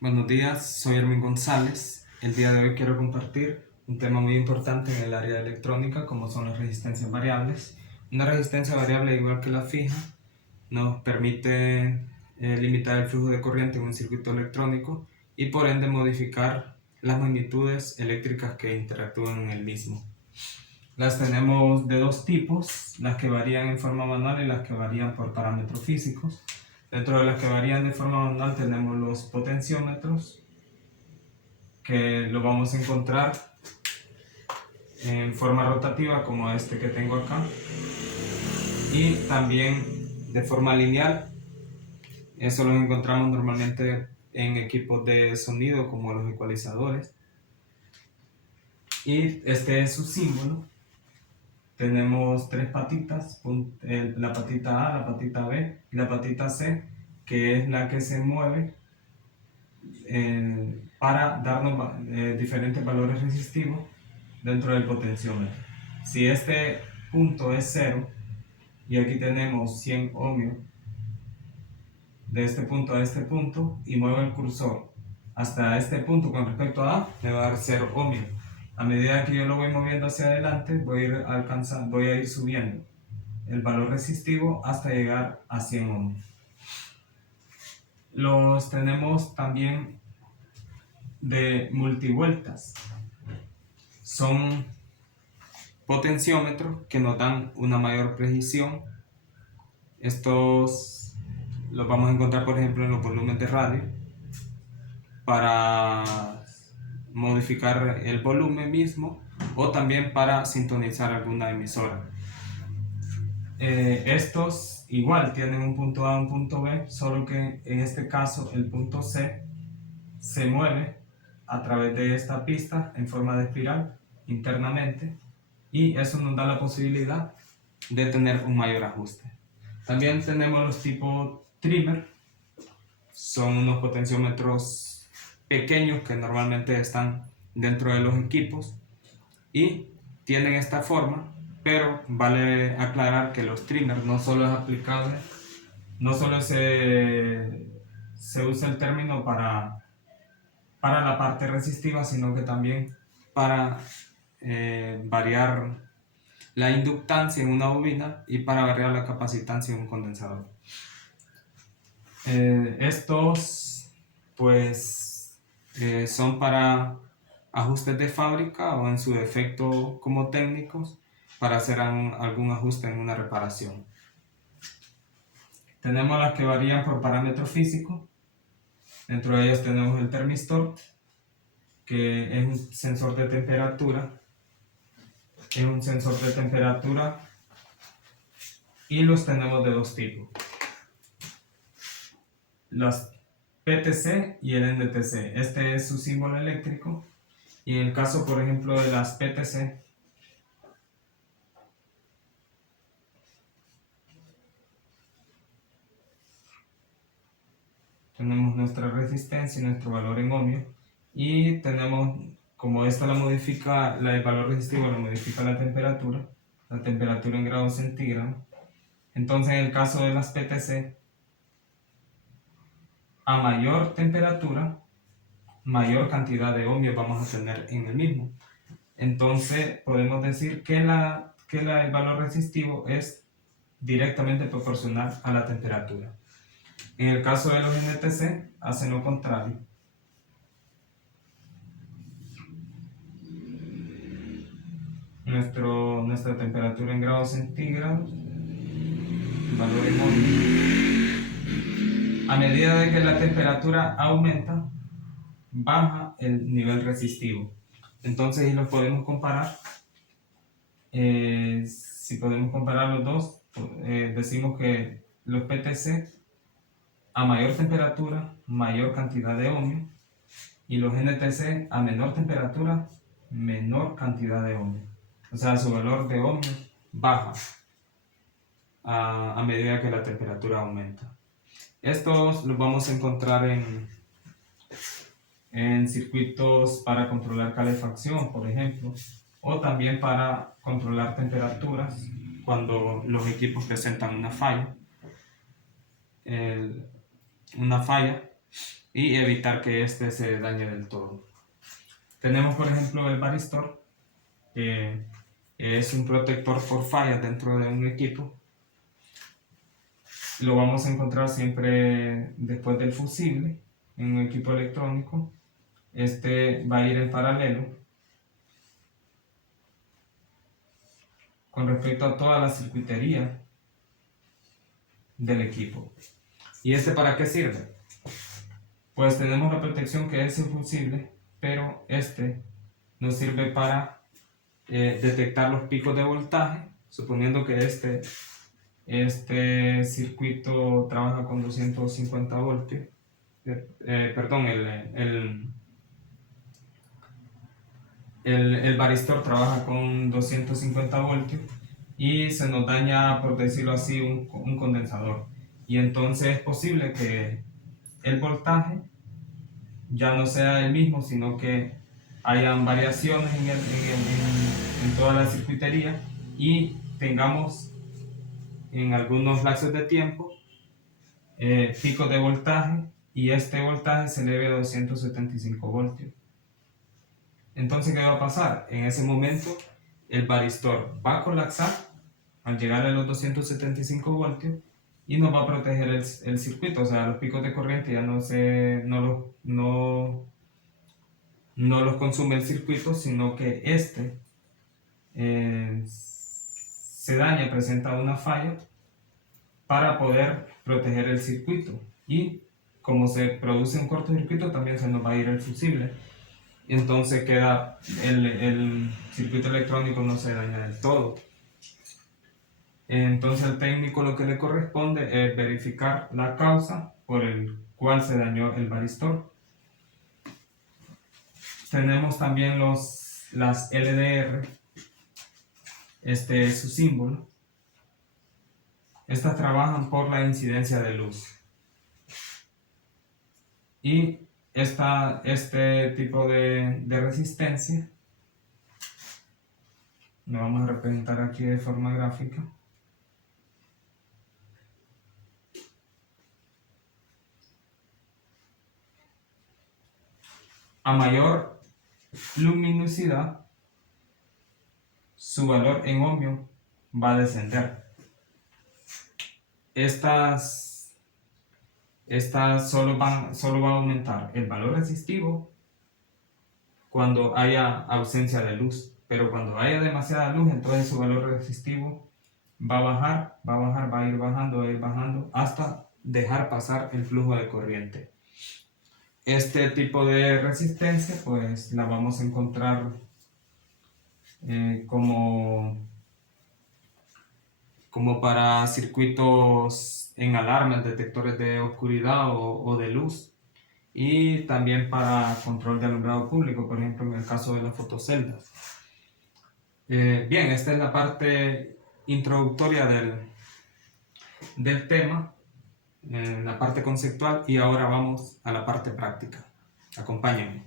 Buenos días, soy Hermin González. El día de hoy quiero compartir un tema muy importante en el área electrónica, como son las resistencias variables. Una resistencia variable, igual que la fija, nos permite limitar el flujo de corriente en un circuito electrónico y por ende modificar las magnitudes eléctricas que interactúan en el mismo. Las tenemos de dos tipos, las que varían en forma manual y las que varían por parámetros físicos. Dentro de las que varían de forma manual tenemos los potenciómetros, que lo vamos a encontrar en forma rotativa como este que tengo acá, y también de forma lineal. Eso lo encontramos normalmente en equipos de sonido como los ecualizadores, y este es su símbolo. Tenemos tres patitas, la patita A, la patita B y la patita C, que es la que se mueve para darnos diferentes valores resistivos dentro del potenciómetro. Si este punto es 0 y aquí tenemos 100 ohmios, de este punto a este punto, y muevo el cursor hasta este punto con respecto a A, me va a dar 0 ohmios. A medida que yo lo voy moviendo hacia adelante, voy a ir subiendo el valor resistivo hasta llegar a 100 ohmios. Los tenemos también de multivueltas. Son potenciómetros que nos dan una mayor precisión. Estos los vamos a encontrar, por ejemplo, en los volúmenes de radio, para modificar el volumen mismo o también para sintonizar alguna emisora. Estos igual tienen un punto A y un punto B, solo que en este caso el punto C se mueve a través de esta pista en forma de espiral internamente, y eso nos da la posibilidad de tener un mayor ajuste. También tenemos los tipos trimmer. Son unos potenciómetros pequeños que normalmente están dentro de los equipos y tienen esta forma, pero vale aclarar que los trimmers no solo es aplicable, no solo se usa el término para la parte resistiva, sino que también para variar la inductancia en una bobina y para variar la capacitancia en un condensador. Estos pues son para ajustes de fábrica o en su defecto como técnicos para hacer algún ajuste en una reparación. Tenemos las que varían por parámetro físico. Dentro de ellas tenemos el termistor, que es un sensor de temperatura. Es un sensor de temperatura y los tenemos de dos tipos: las PTC y el NTC. Este es su símbolo eléctrico, y en el caso, por ejemplo, de las PTC, tenemos nuestra resistencia y nuestro valor en ohmios, y tenemos, como esta la modifica, el valor resistivo lo modifica la temperatura en grados centígrados. Entonces, en el caso de las PTC, a mayor temperatura, mayor cantidad de ohmios vamos a tener en el mismo. Entonces, podemos decir que el valor resistivo es directamente proporcional a la temperatura. En el caso de los NTC, hacen lo contrario. Nuestra temperatura en grados centígrados, el valor en ohmios. A medida de que la temperatura aumenta, baja el nivel resistivo. Entonces, si los podemos comparar, si podemos comparar los dos, decimos que los PTC, a mayor temperatura, mayor cantidad de ohmios, y los NTC, a menor temperatura, menor cantidad de ohmios. O sea, su valor de ohmios baja a medida que la temperatura aumenta. Estos los vamos a encontrar en circuitos para controlar calefacción, por ejemplo, o también para controlar temperaturas cuando los equipos presentan una falla. Una falla y evitar que este se dañe del todo. Tenemos por ejemplo el varistor, que es un protector por fallas dentro de un equipo. Lo vamos a encontrar siempre después del fusible en un equipo electrónico. Este va a ir en paralelo con respecto a toda la circuitería del equipo. ¿Y este para qué sirve? Pues tenemos la protección que es infusible, pero este nos sirve para detectar los picos de voltaje, suponiendo que este circuito trabaja con 250 voltios. Perdón, el varistor trabaja con 250 voltios y se nos daña, por decirlo así, un condensador. Y entonces es posible que el voltaje ya no sea el mismo, sino que hayan variaciones en toda la circuitería y tengamos en algunos lapsos de tiempo picos de voltaje y este voltaje se eleve a 275 voltios. Entonces, ¿qué va a pasar? En ese momento, el varistor va a colapsar al llegar a los 275 voltios y nos va a proteger el circuito. O sea, los picos de corriente ya no los consume el circuito, sino que se daña, presenta una falla para poder proteger el circuito. Y como se produce un cortocircuito, también se nos va a ir el fusible. Y entonces queda el circuito electrónico no se daña del todo. Entonces al técnico lo que le corresponde es verificar la causa por el cual se dañó el varistor. Tenemos también las LDR, este es su símbolo. Estas trabajan por la incidencia de luz. Y este tipo de resistencia lo vamos a representar aquí de forma gráfica. A mayor luminosidad, su valor en ohmio va a descender. Estas solo va a aumentar el valor resistivo cuando haya ausencia de luz, pero cuando haya demasiada luz, entonces su valor resistivo va a bajar, va a ir bajando hasta dejar pasar el flujo de corriente. Este tipo de resistencia pues la vamos a encontrar como para circuitos en alarmas, detectores de oscuridad o de luz, y también para control de alumbrado público, por ejemplo en el caso de las fotoceldas. Bien, esta es la parte introductoria del tema, la parte conceptual, y ahora vamos a la parte práctica. Acompáñenme.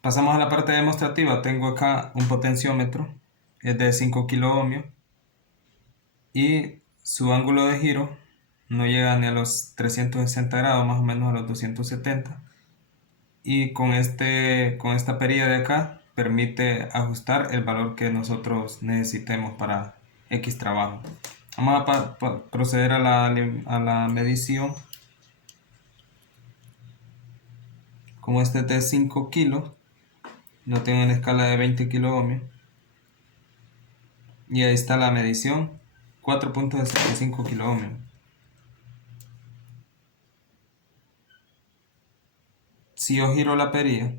Pasamos a la parte demostrativa. Tengo acá un potenciómetro, es de 5 kiloohmios y su ángulo de giro no llega ni a los 360 grados, más o menos a los 270. Y con esta perilla de acá permite ajustar el valor que nosotros necesitemos para X trabajo. Vamos a proceder a la medición. Como este es de 5 kilos, lo tengo en escala de 20 kiloohmios. Y ahí está la medición, 4.65 kiloohmios. Si yo giro la perilla,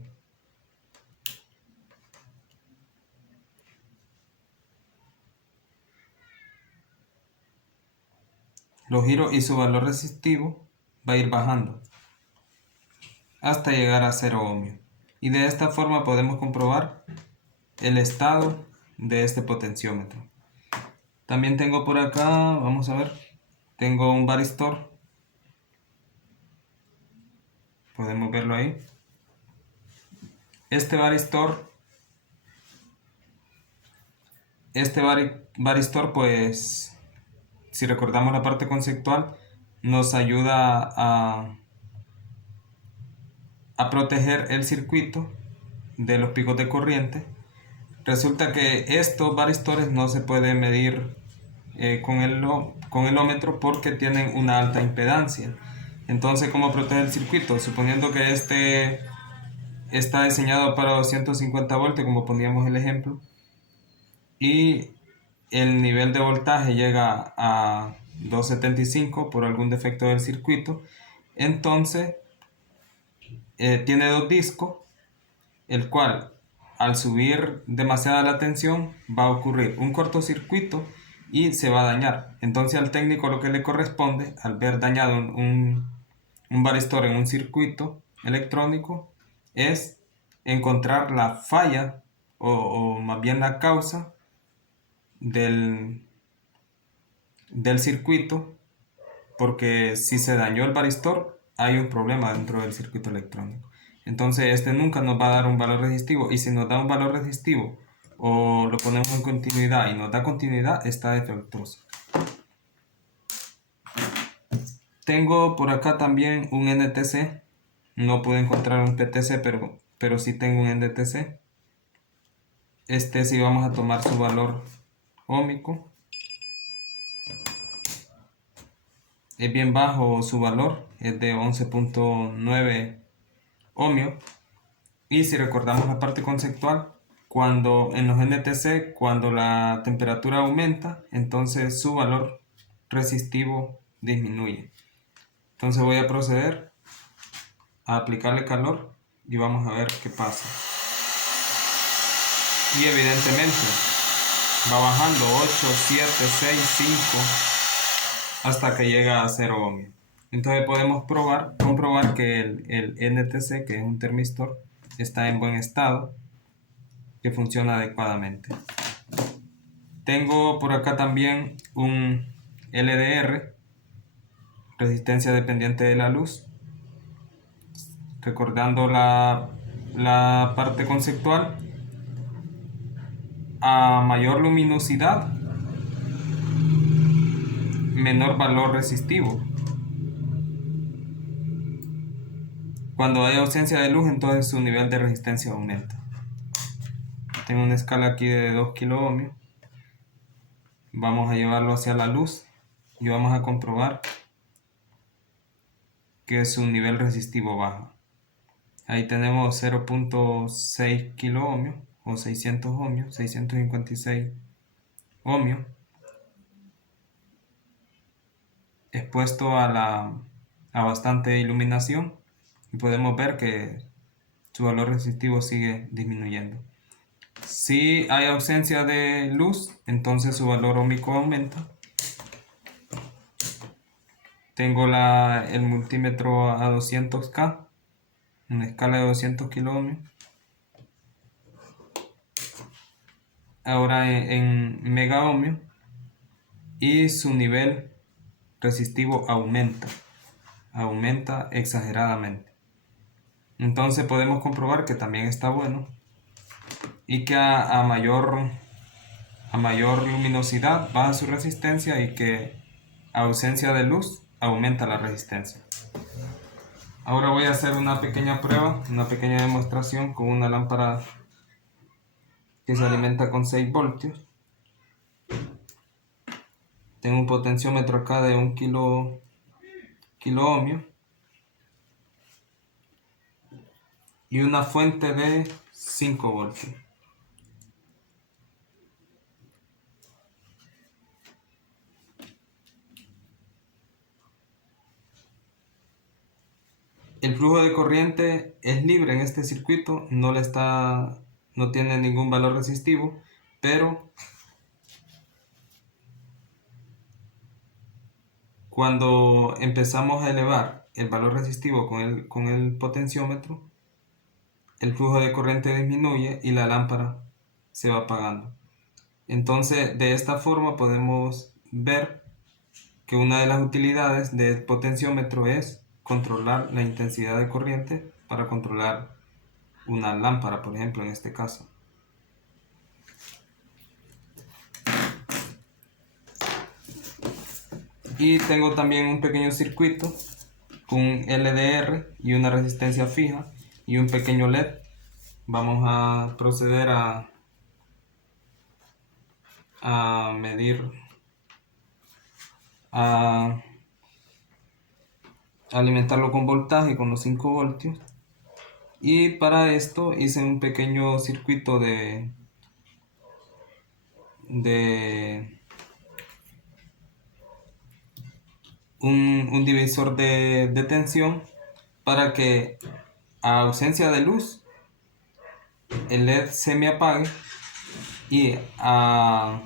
lo giro y su valor resistivo va a ir bajando hasta llegar a 0 ohmios. Y de esta forma podemos comprobar el estado de este potenciómetro. También tengo por acá, vamos a ver, tengo un varistor. Podemos verlo ahí. Este varistor Este varistor, pues, si recordamos la parte conceptual, nos ayuda a proteger el circuito de los picos de corriente. Resulta que estos varistores no se pueden medir con el ómetro porque tienen una alta impedancia. Entonces, ¿cómo protege el circuito? Suponiendo que este está diseñado para 250 voltios, como poníamos el ejemplo, y el nivel de voltaje llega a 275 por algún defecto del circuito, entonces tiene dos discos, el cual al subir demasiada la tensión va a ocurrir un cortocircuito y se va a dañar. Entonces al técnico lo que le corresponde, al ver dañado un varistor en un circuito electrónico, es encontrar la falla o más bien la causa del circuito, porque si se dañó el varistor hay un problema dentro del circuito electrónico. Entonces este nunca nos va a dar un valor resistivo, y si nos da un valor resistivo o lo ponemos en continuidad y nos da continuidad, está defectuoso. Tengo por acá también un NTC. No pude encontrar un PTC, pero sí tengo un NTC. Este sí vamos a tomar su valor óhmico. Es bien bajo su valor, es de 11.9 ohmios. Y si recordamos la parte conceptual, cuando en los NTC, cuando la temperatura aumenta, entonces su valor resistivo disminuye. Entonces voy a proceder a aplicarle calor y vamos a ver qué pasa. Y evidentemente va bajando 8, 7, 6, 5 hasta que llega a 0 ohmios. Entonces podemos comprobar que el NTC, que es un termistor, está en buen estado, que funciona adecuadamente. Tengo por acá también un LDR, resistencia dependiente de la luz. Recordando la parte conceptual, a mayor luminosidad, menor valor resistivo. Cuando hay ausencia de luz, entonces su nivel de resistencia aumenta. Tengo una escala aquí de 2 kilo ohmios. Vamos a llevarlo hacia la luz y vamos a comprobar que su nivel resistivo baja. Ahí tenemos 0.6 kilo ohmios o 600 ohmios, 656 ohmios, expuesto a bastante iluminación, y podemos ver que su valor resistivo sigue disminuyendo. Si hay ausencia de luz, entonces su valor óhmico aumenta. Tengo el multímetro a 200K, una escala de 200 kilo ohmios. Ahora en mega ohmios, y su nivel resistivo aumenta exageradamente. Entonces podemos comprobar que también está bueno, y que a mayor luminosidad baja su resistencia, y que a ausencia de luz aumenta la resistencia. Ahora voy a hacer una pequeña prueba, una pequeña demostración con una lámpara que se alimenta con 6 voltios. Tengo un potenciómetro acá de 1 kilo ohmio y una fuente de 5 voltios. El flujo de corriente es libre en este circuito, no tiene ningún valor resistivo, pero cuando empezamos a elevar el valor resistivo con el potenciómetro, el flujo de corriente disminuye y la lámpara se va apagando. Entonces, de esta forma podemos ver que una de las utilidades del potenciómetro es controlar la intensidad de corriente para controlar una lámpara, por ejemplo, en este caso. Y tengo también un pequeño circuito con un LDR y una resistencia fija y un pequeño LED. Vamos a proceder a medir, a alimentarlo con voltaje, con los 5 voltios. Y para esto hice un pequeño circuito de un divisor de tensión para que a ausencia de luz el LED se me apague y a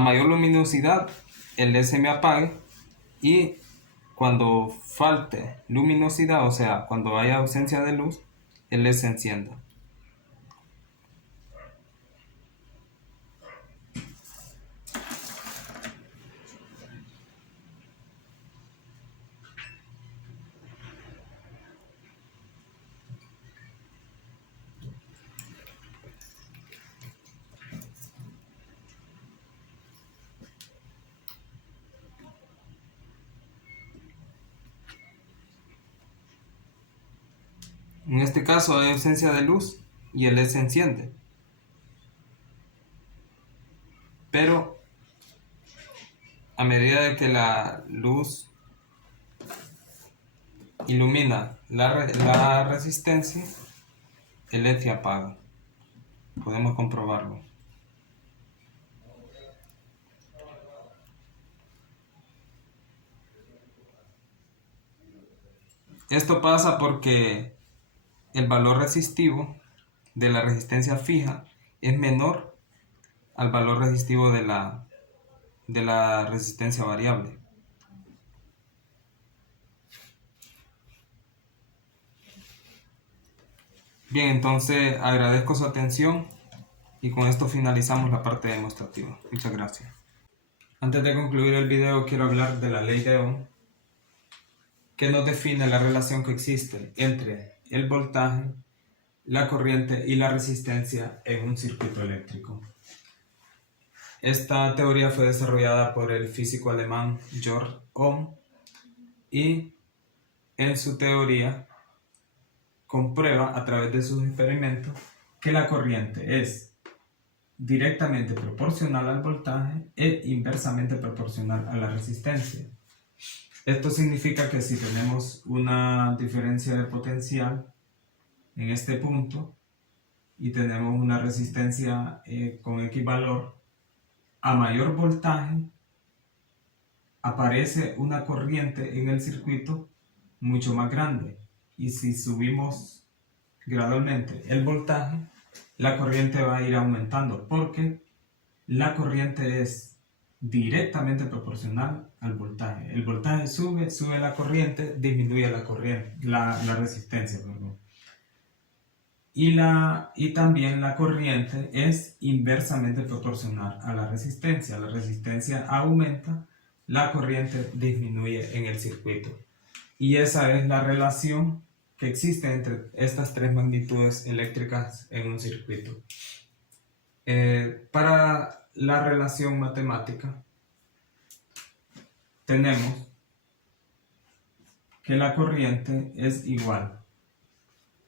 mayor luminosidad el LED se me apague, y cuando falte luminosidad, o sea, cuando haya ausencia de luz, el LED se encienda. En este caso hay ausencia de luz y el LED se enciende. Pero a medida de que la luz ilumina la resistencia, el LED se apaga. Podemos comprobarlo. Esto pasa porque el valor resistivo de la resistencia fija es menor al valor resistivo de la resistencia variable. Bien, entonces agradezco su atención y con esto finalizamos la parte demostrativa. Muchas gracias. Antes de concluir el video quiero hablar de la ley de Ohm, que nos define la relación que existe entre el voltaje, la corriente y la resistencia en un circuito eléctrico. Esta teoría fue desarrollada por el físico alemán Georg Ohm y en su teoría comprueba a través de sus experimentos que la corriente es directamente proporcional al voltaje e inversamente proporcional a la resistencia. Esto significa que si tenemos una diferencia de potencial en este punto y tenemos una resistencia con X valor, a mayor voltaje aparece una corriente en el circuito mucho más grande, y si subimos gradualmente el voltaje, la corriente va a ir aumentando porque la corriente es directamente proporcional al voltaje. El voltaje sube la corriente, disminuye la resistencia, perdón. Y también la corriente es inversamente proporcional a la resistencia. La resistencia aumenta, la corriente disminuye en el circuito. Y esa es la relación que existe entre estas tres magnitudes eléctricas en un circuito. Para la relación matemática tenemos que la corriente es igual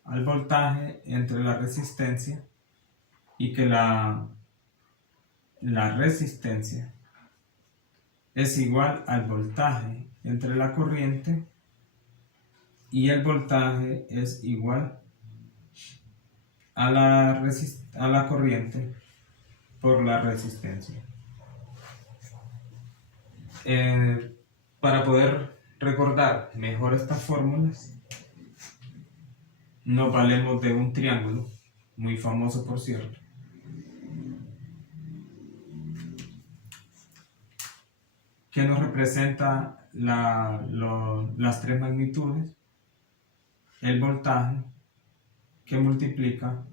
al voltaje entre la resistencia, y que la resistencia es igual al voltaje entre la corriente, y el voltaje es igual a la corriente por la resistencia. Para poder recordar mejor estas fórmulas, nos valemos de un triángulo muy famoso, por cierto, que nos representa las tres magnitudes, el voltaje que multiplica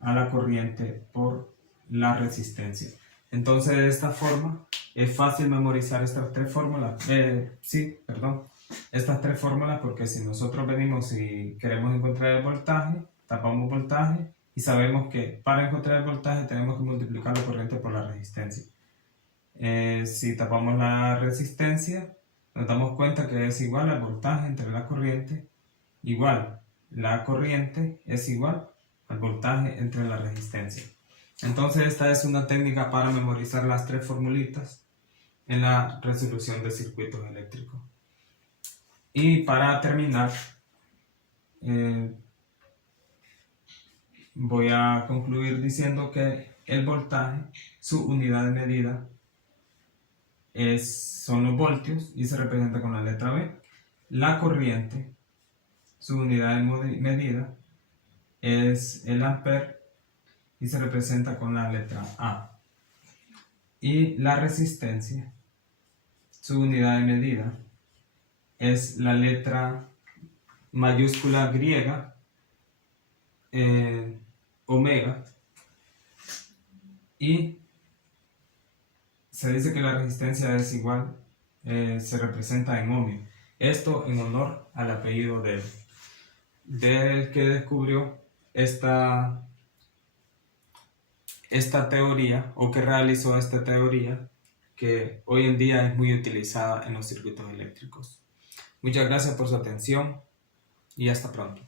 a la corriente por la resistencia. Entonces, de esta forma es fácil memorizar estas tres fórmulas. Estas tres fórmulas, porque si nosotros venimos y queremos encontrar el voltaje, tapamos voltaje y sabemos que para encontrar el voltaje tenemos que multiplicar la corriente por la resistencia. Si tapamos la resistencia, nos damos cuenta que es igual al voltaje entre la corriente, igual la corriente es igual al voltaje entre la resistencia. Entonces esta es una técnica para memorizar las tres formulitas en la resolución de circuitos eléctricos. Y para terminar, voy a concluir diciendo que el voltaje, su unidad de medida, son los voltios y se representa con la letra B. La corriente, su unidad de medida, es el ampere y se representa con la letra A. Y la resistencia, su unidad de medida, es la letra mayúscula griega, omega, y se dice que la resistencia es igual, se representa en ohmio. Esto en honor al apellido del que descubrió esta teoría, o que realizó esta teoría, que hoy en día es muy utilizada en los circuitos eléctricos. Muchas gracias por su atención y hasta pronto.